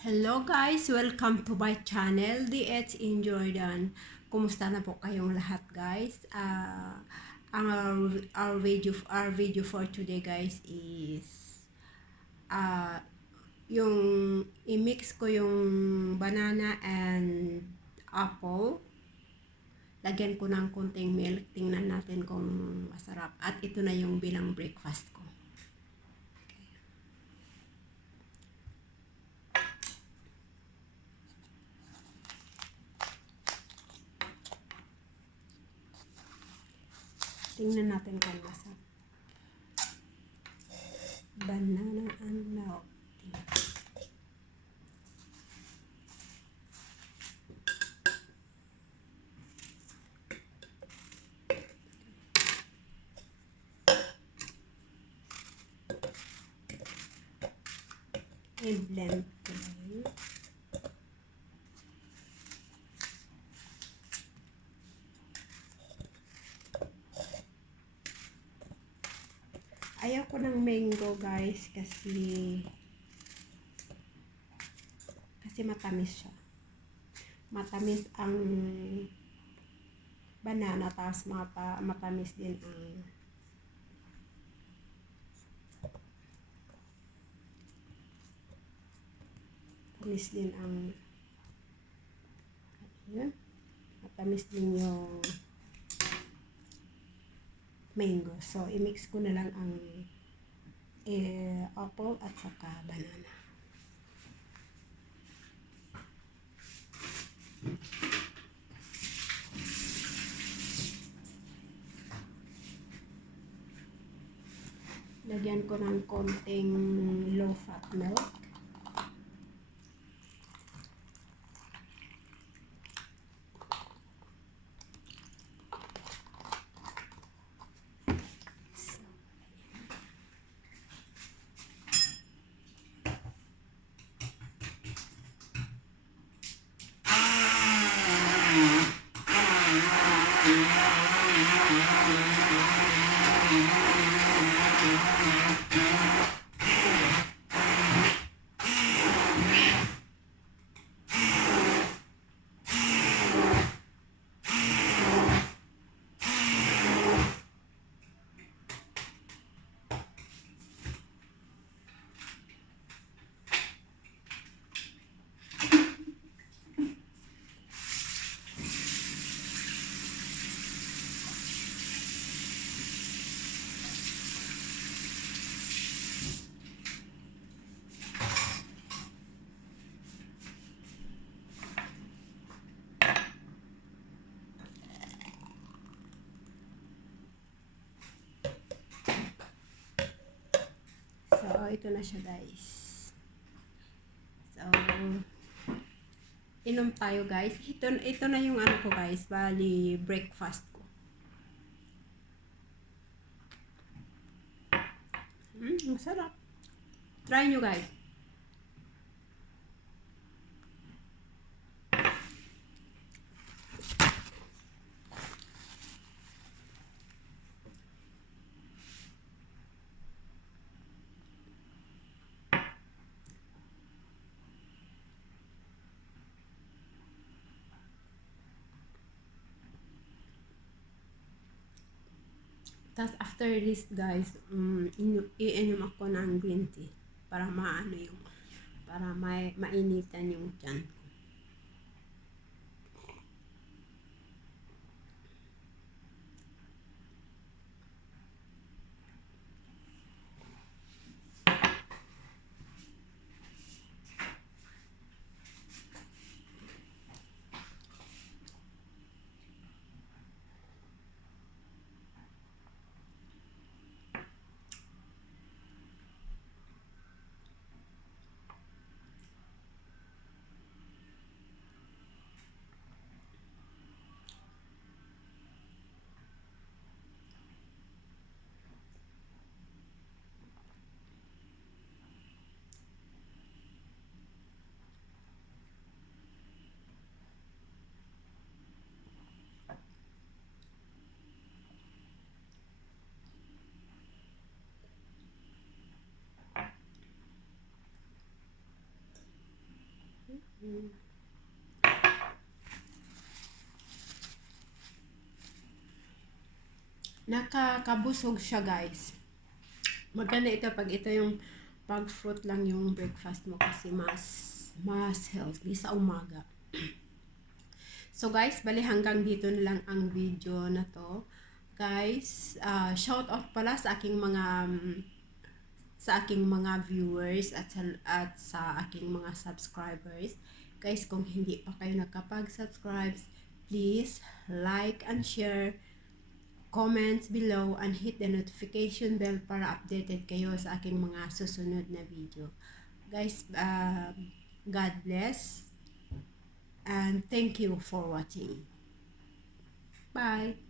Hello guys! Welcome to my channel, DH in Jordan. Kumusta na po kayong lahat guys? Our video for today guys is yung i-mix ko yung banana and apple. Lagyan ko ng konting milk. Tingnan natin kung masarap. At ito na yung bilang breakfast ko. Tingnan natin kung masarap. Banana and milk. I-blend ko lang. Ayaw ko ng mango guys kasi matamis siya. Matamis ang banana tapos matamis din ang yun. Matamis din yung mango. So, i-mix ko na lang ang apple at saka banana. Lagyan ko ng konting low-fat milk. So, ito na siya guys. So, inom tayo guys. Ito na yung ano ko guys. Bali, breakfast ko. Masarap. Try nyo guys. Tapos after this guys, iinom ako ng green tea para mainitan yung tiyan ko. Nakakabusog siya, guys. Maganda ito pag ito yung pag fruit lang yung breakfast mo kasi mas healthy sa umaga. So guys, bali hanggang dito na lang ang video na to. Guys, shout out pala sa aking mga viewers at sa aking mga subscribers. Guys, kung hindi pa kayo nakapag-subscribe, please like and share, comments below, and hit the notification bell para updated kayo sa aking mga susunod na video. Guys, God bless and thank you for watching. Bye!